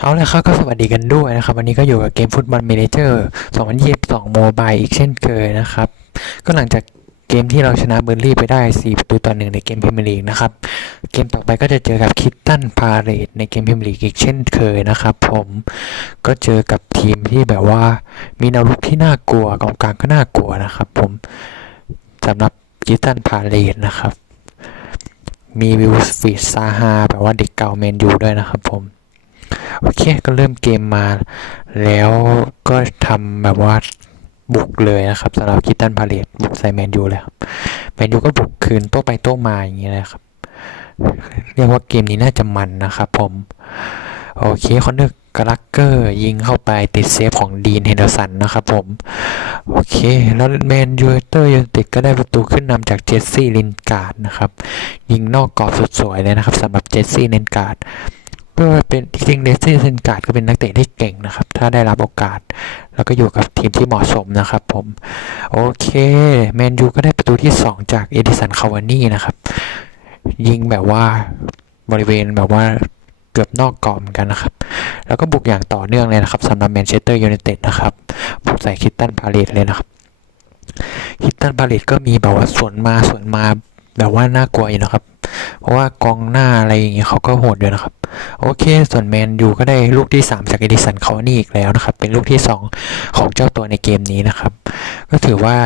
เอาลยครับก็สวัสดีกันด้วยนะครับ วันนี้ก็อยู่กับเกมฟุตบอลเมเนเจอร์2022โมบายอีกเช่นเคยนะครับ ก็หลังจากเกมที่เราชนะเบอร์ลี่ไปได้ 4 ประตูต่อหนึ่งในเกมพรีเมียร์ลีกนะครับ เกมต่อไปก็จะเจอกับคิตตันพาเรตในเกมพรีเมียร์ลีกอีกเช่นเคยนะครับ ผมก็เจอกับทีมที่แบบว่า มีแนวรุกที่น่ากลัวกองกลางก็น่ากลัวนะครับ ผมสำหรับคิตตันพาเรตนะครับ มีวิลฟิดซาฮาแบบว่าเด็กเก่าเมนยูด้วยนะครับผม โอเคก็เริ่มเกมมา แล้วก็ทำแบบว่าบุกเลยนะครับสำหรับคิตตันพาเลตบุกใส่แมนยูเลยครับแมนยูก็บุกคืนโต้ไปโต้มาอย่างนี้เลยครับ เรียกว่าเกมนี้น่าจะมันนะครับผม โอเคคอนเนอร์กรักเกอร์ยิงเข้าไปติดเซฟของดีนเฮนเดอร์สันนะครับผม โอเค แล้วแมนยูเตอร์ยูนต็ดก็ได้ประตูขึ้นนำจากเจสซี่ลินการ์ดนะครับ ยิงนอกกรอบสุดสวยเลยนะครับสำหรับเจสซี่ลินการ์ด ก็เป็นจริงเดซี่เซนการ์ดก็เป็นนักเตะที่เก่งนะครับ ถ้าได้รับโอกาส แล้วก็อยู่กับทีมที่เหมาะสมนะครับผม โอเคแมนยูก็ได้ประตูที่ 2 จากเอดิสันคาวานี่นะครับ ยิงแบบว่าบริเวณแบบว่าเกือบนอกกรอบเหมือนกันนะครับ แล้วก็บุกอย่างต่อเนื่องเลยนะครับสำหรับแมนเชสเตอร์ยูไนเต็ดนะครับ บุกใส่คิตตันพาเลตเลยนะครับ คิตตันพาเลตก็มีแบบว่าสวนมาสวนมาแบบว่าน่ากลัวอยู่นะครับ ราะว่ากองหน้าอะไรอย่างเงี้ยเขาก็โหดอยู่นะครับ โอเค ส่วนแมนยูก็ได้ลูกที่ 3 จากเอดิสันคาวานี่อีกแล้วนะครับ เป็นลูกที่ 2 ของเจ้าตัวในเกมนี้นะครับ ก็ถือว่า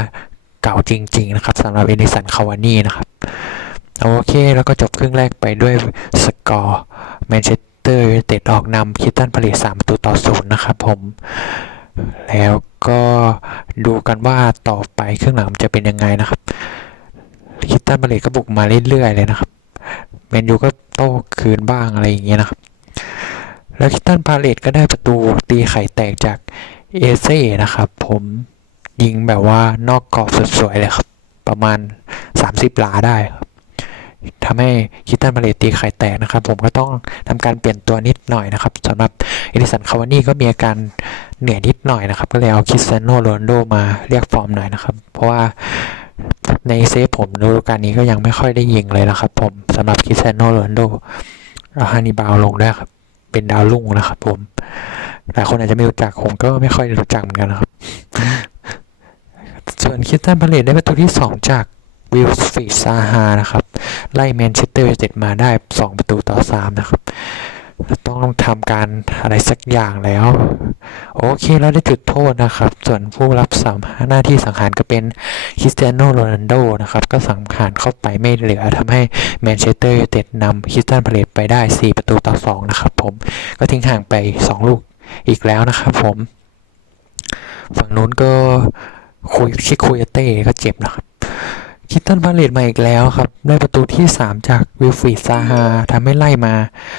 เก่าจริง ๆ นะครับสำหรับเอดิสันคาวานี่นะครับ โอเค แล้วก็จบครึ่งแรกไปด้วยสกอร์แมนเชสเตอร์ยูไนเต็ดออกนำคิตตันผลิต3ประตูต่อศูนย์นะครับผมแล้วก็ดูกันว่าต่อไปครึ่งหลังจะเป็นยังไงนะครับคิตตันผลิตก็บุกมาเรื่อยๆเลยนะครับ แมนยูก็โต้คืนบ้างอะไรอย่างเงี้ยนะครับ แล้วคิตตันพาเลตก็ได้ประตูตีไข่แตกจากเอเซ่นะครับ ผมยิงแบบว่านอกกรอบสุดสวยเลยครับ ประมาณ 30 หลาได้ครับทำให้คิตตันพาเลตตีไข่แตกนะครับ ผมก็ต้องทำการเปลี่ยนตัวนิดหน่อยนะครับสำหรับเอดิสันคาวานี่ก็มีอาการเหนื่อยนิดหน่อยนะครับ ก็เลยเอาคิสเตียโนโรนโดมาเรียกฟอร์มหน่อยนะครับ เพราะว่า ในเซฟผมฤดูกาลนี้ก็ยังไม่ค่อยได้ยิงเลยนะครับผมสำหรับคริสเตียโนโรนโดฮานิบาลลงด้วยครับ เป็นดาวรุ่งนะครับผมหลายคนอาจจะไม่รู้จักผมก็ไม่ค่อยรู้จักเหมือนกันนะครับ ส่วนคิสตันพาเลตได้ประตูที่ 2 จากวิลฟิดซาฮานะครับ ไล่แมนเชสเตอร์ยูไนเต็ดมาได้ 2 ประตูต่อ 3 นะครับ ต้องทำการอะไรสักอย่างแล้ว โอเคแล้วได้จุดโทษนะครับ ส่วนผู้รับสามหน้าที่สังหารก็เป็นคริสเตียโนโรนัลโดนะครับ ก็สังหารเข้าไปไม่เหลือทำให้แมนเชสเตอร์ยูไนเต็ดนำคริสตันพาเลตไปได้ 4 ประตูต่อ 2 นะครับผม ก็ทิ้งห่างไป 2 ลูกอีกแล้วนะครับผม ฝั่งนู้นก็คุยชิคุยเต้ก็เจ็บนะครับคิตตันพาเลตมาอีกแล้วครับ ได้ประตูที่ 3 จากวิลฟรีดซาฮาทำให้ไล่มา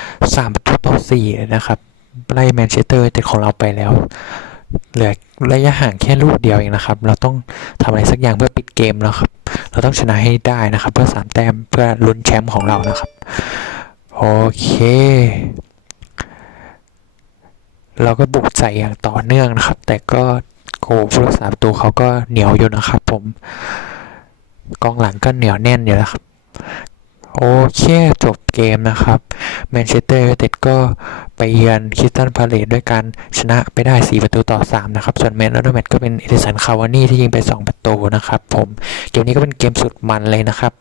3ป ต่อ4เลยนะครับ ไล่แมนเชสเตอร์แต่ของเราไปแล้ว เหลือระยะห่างแค่ลูกเดียวเองนะครับ เราต้องทำอะไรสักอย่างเพื่อปิดเกมแล้วครับ เราต้องชนะให้ได้นะครับ เพื่อสามแต้มเพื่อลุ้นแชมป์ของเรานะครับ โอเค เราก็บุกใส่อย่างต่อเนื่องนะครับ แต่ก็โกผู้รักษาประตูเขาก็เหนียวอยู่นะครับ ผม กองหลังก็เหนียวแน่นอยู่แล้วครับ โอเคจบเกมนะครับแมนเชสเตอร์ยูไนเต็ดก็ไปเยือนคิสตันพาเลตด้วยการชนะไปได้ 4 ประตูต่อ 3 นะครับ ส่วนแมนแล้วแมตก็เป็นเอเดสันคาวานี่ที่ยิงไป 2 ประตูนะครับผม เกมนี้ก็เป็นเกมสุดมันเลยนะครับ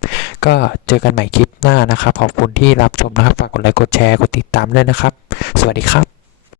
ก็เจอกันใหม่คลิปหน้านะครับ ขอบคุณที่รับชมนะครับ ฝากกดไลค์กดแชร์ กดติดตามด้วยนะครับ สวัสดีครับ